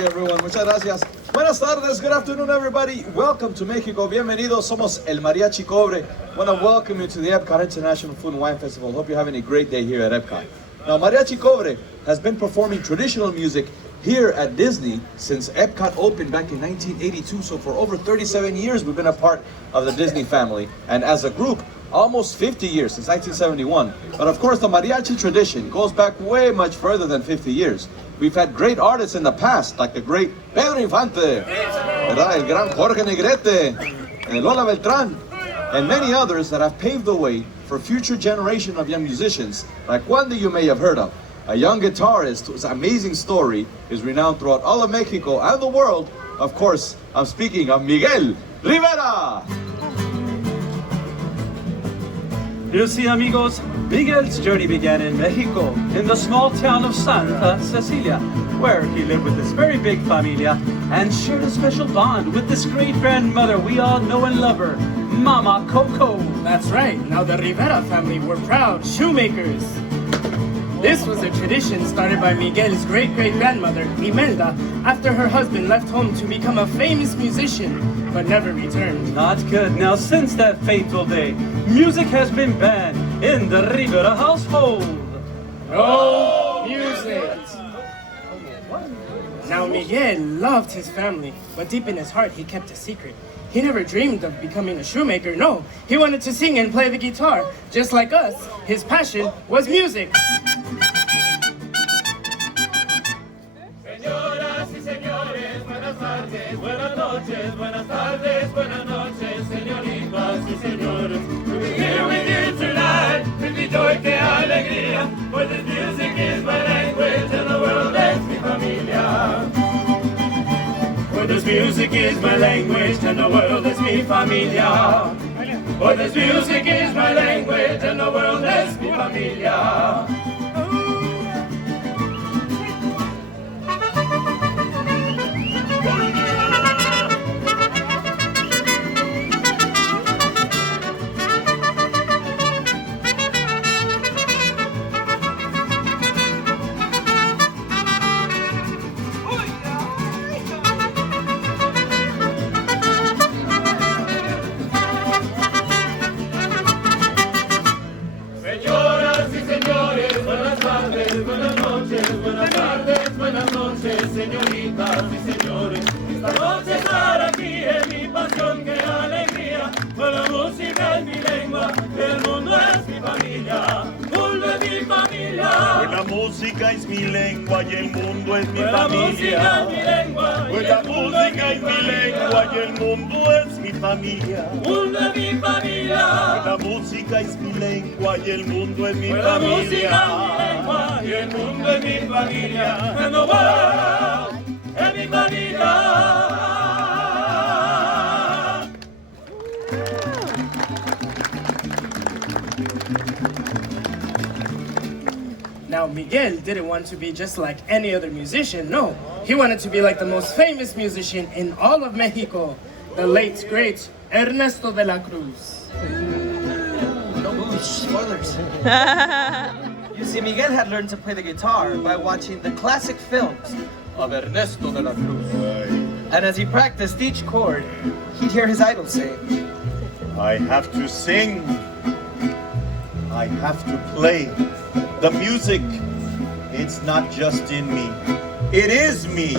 you, everyone. Muchas gracias. Buenas tardes. Good afternoon, everybody. Welcome to Mexico. Bienvenidos. Somos el Mariachi Cobre. Want to welcome you to the Epcot International Food and Wine Festival. Hope you're having a great day here at Epcot. Now, Mariachi Cobre has been performing traditional music here at Disney since Epcot opened back in 1982. So for over 37 years, we've been a part of the Disney family. And as a group, almost 50 years, since 1971. But of course, the mariachi tradition goes back way much further than 50 years. We've had great artists in the past, like the great Pedro Infante, ¿verdad? El gran Jorge Negrete, and Lola Beltrán, and many others that have paved the way for future generation of young musicians, like one that you may have heard of. A young guitarist whose amazing story is renowned throughout all of Mexico and the world. Of course, I'm speaking of Miguel Rivera. You see, amigos, Miguel's journey began in Mexico, in the small town of Santa Cecilia, where he lived with his very big familia and shared a special bond with this great grandmother we all know and love her, Mama Coco. That's right. Now the Rivera family were proud shoemakers. This was a tradition started by Miguel's great-great-grandmother, Imelda, after her husband left home to become a famous musician, but never returned. Not good. Now, since that fateful day, music has been banned in the Rivera household. No music! Now Miguel loved his family, but deep in his heart he kept a secret. He never dreamed of becoming a shoemaker, no. He wanted to sing and play the guitar. Just like us, his passion was music. Señoras y señores, buenas tardes, buenas noches, buenas tardes, buenas noches, señoritas y señores. Here with you tonight, with mi joy, que alegría, for this music is my language and the world is mi familia. For this music is my language and the world is mi familia. For this music is my language and the world is mi familia. Señoritas y señores, esta noche estar aquí es mi pasión, qué alegría, pues la música es mi lengua, el mundo es mi familia, mundo es mi familia. Pues la música es mi lengua y el mundo es mi Pues la música es mi familia. lengua, Pues la música es mi lengua y el mundo es mi familia. mundo es mi familia. Pues la música es mi lengua y el mundo es mi Pues la música es mi familia. lengua y el mundo es mi familia. And the world es mi familia. Now Miguel didn't want to be just like any other musician, no. He wanted to be like the most famous musician in all of Mexico, the late, great Ernesto de la Cruz. No moves, spoilers. You see, Miguel had learned to play the guitar by watching the classic films of Ernesto de la Cruz. And as he practiced each chord, he'd hear his idol say, I have to sing. I have to play. The music, it's not just in me. It is me.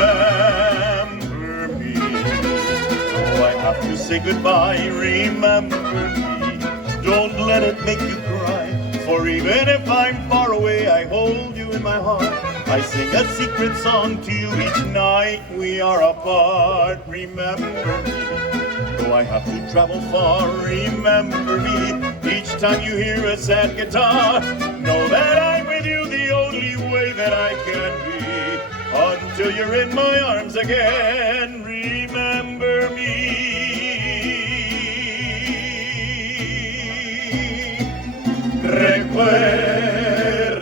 Remember me. Oh, I have to say goodbye. Remember me. Don't let it make you cry. For even if I'm far away, I hold you in my heart. I sing a secret song to you each night we are apart. Remember me. Though I have to travel far, remember me. Each time you hear a sad guitar, know that I'm with you the only way that I can be. Until you're in my arms again, remember me.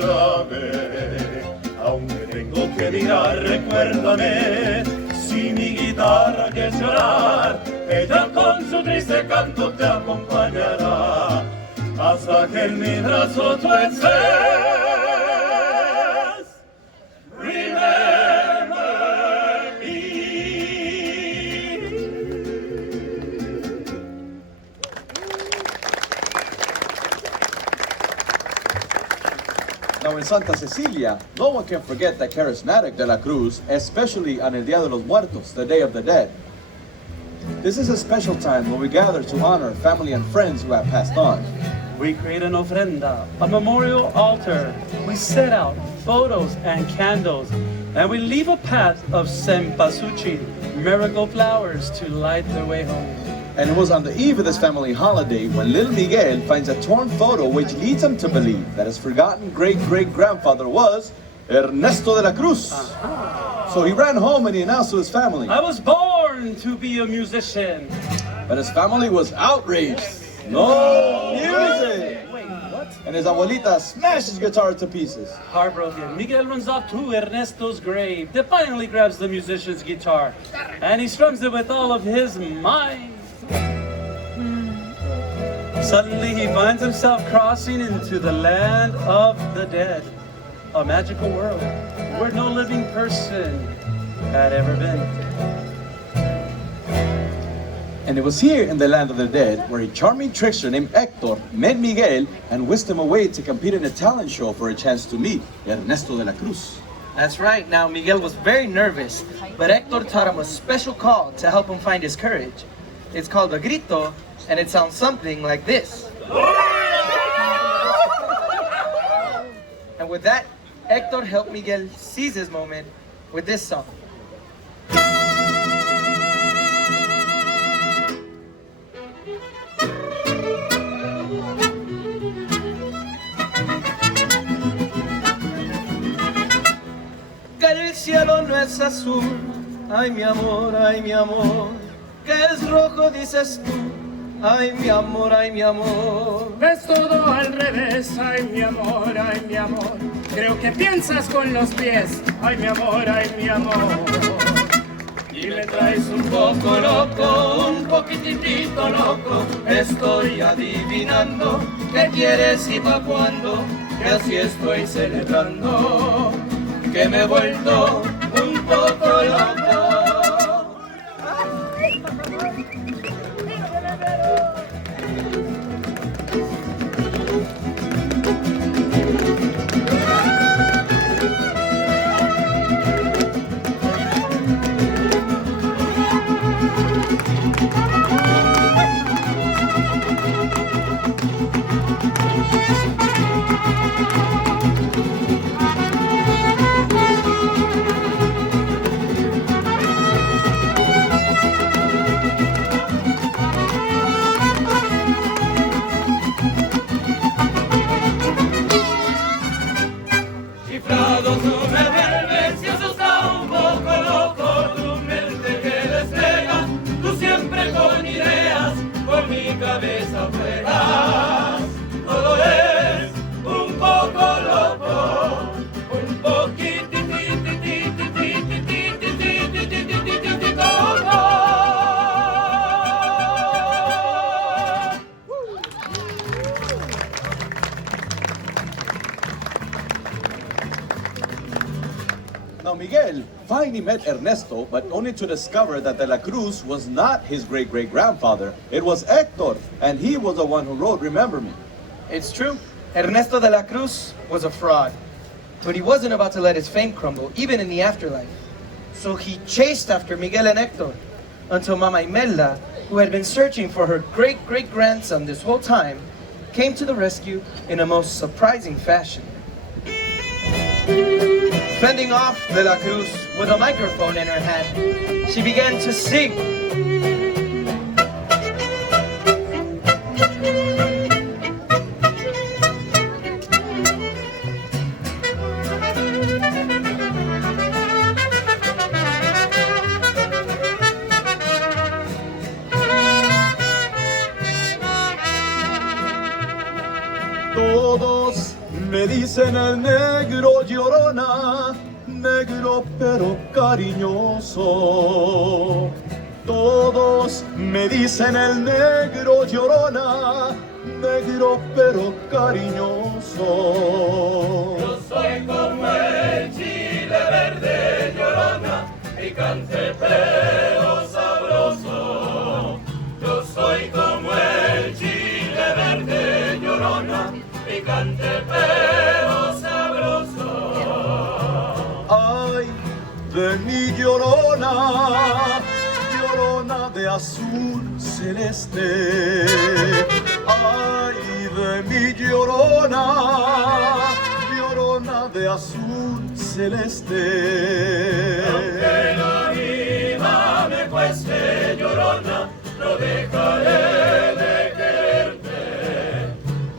Recuérdame, aunque tengo que mirar, recuérdame. Si mi guitarra quiere llorar, ella con su triste canto te acompañará hasta que en mi brazo tú estés. Now in Santa Cecilia, no one can forget the charismatic de la Cruz, especially on El Día de los Muertos, the Day of the Dead. This is a special time when we gather to honor family and friends who have passed on. We create an ofrenda, a memorial altar. We set out photos and candles, and we leave a path of cempasúchil, miracle flowers, to light their way home. And it was on the eve of this family holiday when little Miguel finds a torn photo which leads him to believe that his forgotten great-great-grandfather was Ernesto de la Cruz. So he ran home and he announced to his family. I was born to be a musician. But his family was outraged. No music! Wait, what? And his abuelita smashed his guitar to pieces. Heartbroken, Miguel runs off to Ernesto's grave, defiantly grabs the musician's guitar, and he strums it with all of his might. Suddenly he finds himself crossing into the land of the dead, a magical world where no living person had ever been. And it was here in the land of the dead where a charming trickster named Hector met Miguel and whisked him away to compete in a talent show for a chance to meet Ernesto de la Cruz. That's right. Now, Miguel was very nervous, but Hector taught him a special call to help him find his courage. It's called a grito, and it sounds something like this. And with that, Hector helped Miguel seize his moment with this song. Que el cielo no es azul, ay mi amor, que es rojo dices tú, ay mi amor, Ves todo al revés, ay mi amor, creo que piensas con los pies, ay mi amor, Y me traes un poco loco, un poquitito loco. Estoy adivinando qué quieres y pa' cuándo, que así estoy celebrando, que me he vuelto un poco loco. Chiflado tú me vuelves y eso está un poco loco. Tu mente que despega, tú siempre con ideas, por mi cabeza fueras. Todo es un poco loco, un Now Miguel finally met Ernesto, but only to discover that de la Cruz was not his great-great-grandfather. It was Hector, and he was the one who wrote Remember Me. It's true, Ernesto de la Cruz was a fraud, but he wasn't about to let his fame crumble, even in the afterlife. So he chased after Miguel and Hector, until Mama Imelda, who had been searching for her great-great-grandson this whole time, came to the rescue in a most surprising fashion. Fending off de la Cruz with a microphone in her hand, she began to sing. Todos me dicen el negro llorona, negro pero cariñoso. Todos me dicen el negro llorona, negro pero cariñoso. Yo soy como el chile verde llorona, picante pero sabroso. Yo soy como el chile verde llorona, picante pero sabroso. Llorona de azul celeste, ay de mi llorona, llorona de azul celeste. Aunque la vida me cueste, llorona, no dejaré de quererte.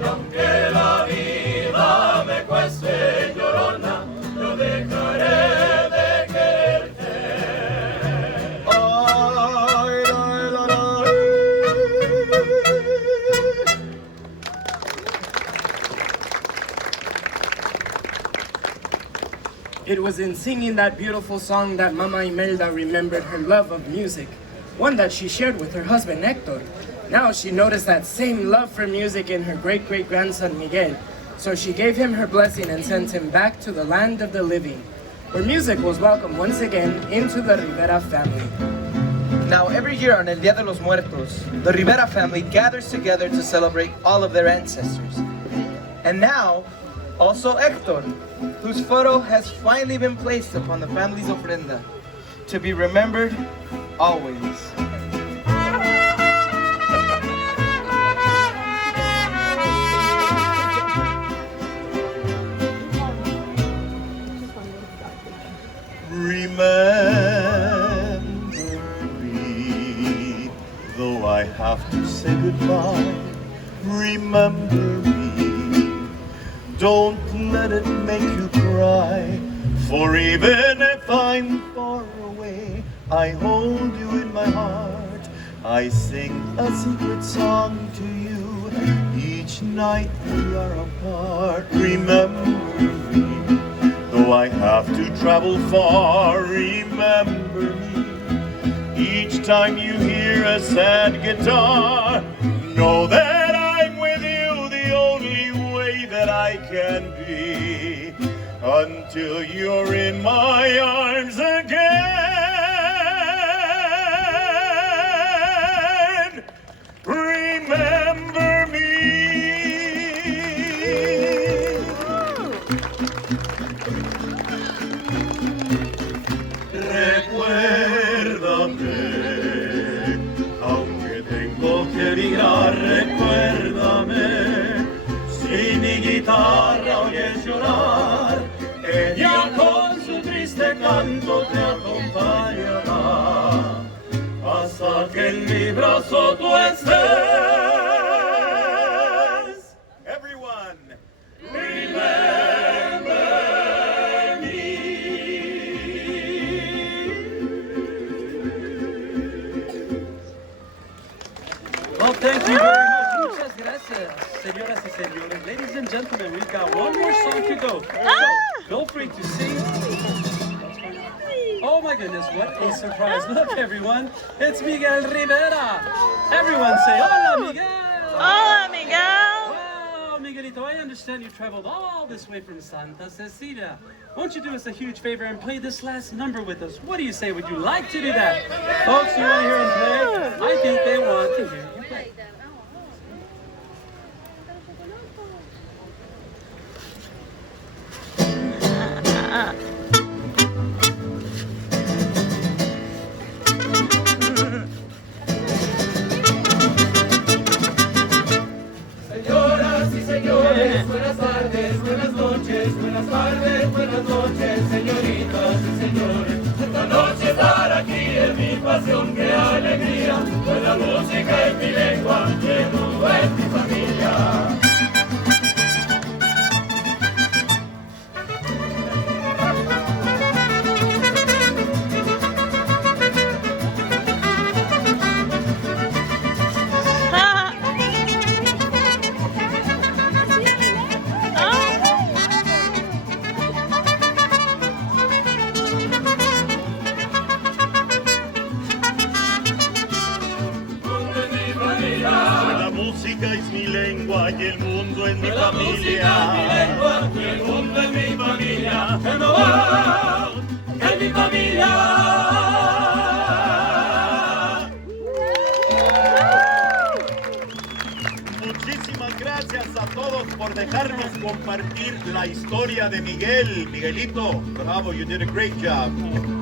Aunque la vida me cueste, llorona, no dejaré de quererte. Ay, la, la, la. It was in singing that beautiful song that Mama Imelda remembered her love of music, one that she shared with her husband Hector. Now she noticed that same love for music in her great-great-grandson Miguel, so she gave him her blessing and sent him back to the land of the living, where music was welcomed once again into the Rivera family. Now, every year on El Día de los Muertos, the Rivera family gathers together to celebrate all of their ancestors. And now, also Hector, whose photo has finally been placed upon the family's ofrenda, to be remembered always. Remember me, though I have to say goodbye. Remember me, don't let it make you cry. For even if I'm far away, I hold you in my heart. I sing a secret song to you each night we are apart. Remember me, though I have to travel far. Remember me, each time you hear a sad guitar. Know that I'm with you the only way that I can be, until you're in my arms again. Remember me. Recuérdame, aunque tengo que emigrar, recuérdame. Si mi guitarra oyes llorar, ella con su triste canto te acompañará, hasta que en mi brazo tú estés. Everyone, remember me. Well, thank you very much. Muchas gracias, señoras y señores. Ladies and gentlemen, we've got one more song to go. So, feel free to sing. Oh my goodness, what a surprise. Look, everyone, it's Miguel Rivera. Everyone say, hola, Miguel. Hola, Miguel. Wow, Miguelito, I understand you traveled all this way from Santa Cecilia. Won't you do us a huge favor and play this last number with us? What do you say? Would you like to do that? Folks, you want to hear him play? I think they want to hear him play. Señoras y señores, buenas tardes, buenas noches, buenas tardes, buenas noches, señoritas y señores. Esta noche estar aquí es mi pasión, qué alegría, pues la música es mi lengua y el mundo es mi familia. La música es mi lengua y el mundo es mi La música es mi familia. lengua y el mundo es mi familia. ¡Renovado! ¡Es mi familia! Muchísimas gracias a todos por dejarnos compartir la historia de Miguel. Miguelito, bravo, you did a great job.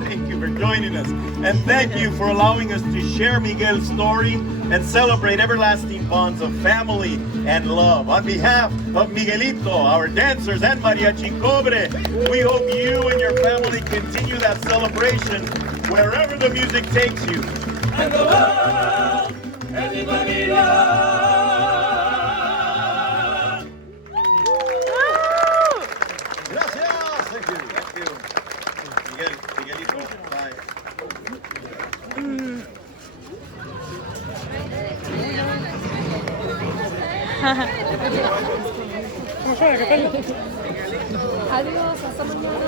Thank you for joining us. And thank you for allowing us to share Miguel's story and celebrate everlasting bonds of family and love. On behalf of Miguelito, our dancers, and Mariachi Cobre, we hope you and your family continue that celebration wherever the music takes you. And the world es mi familia. Gracias. Thank you. Thank you. Miguelito, bye. Adiós, hasta mañana.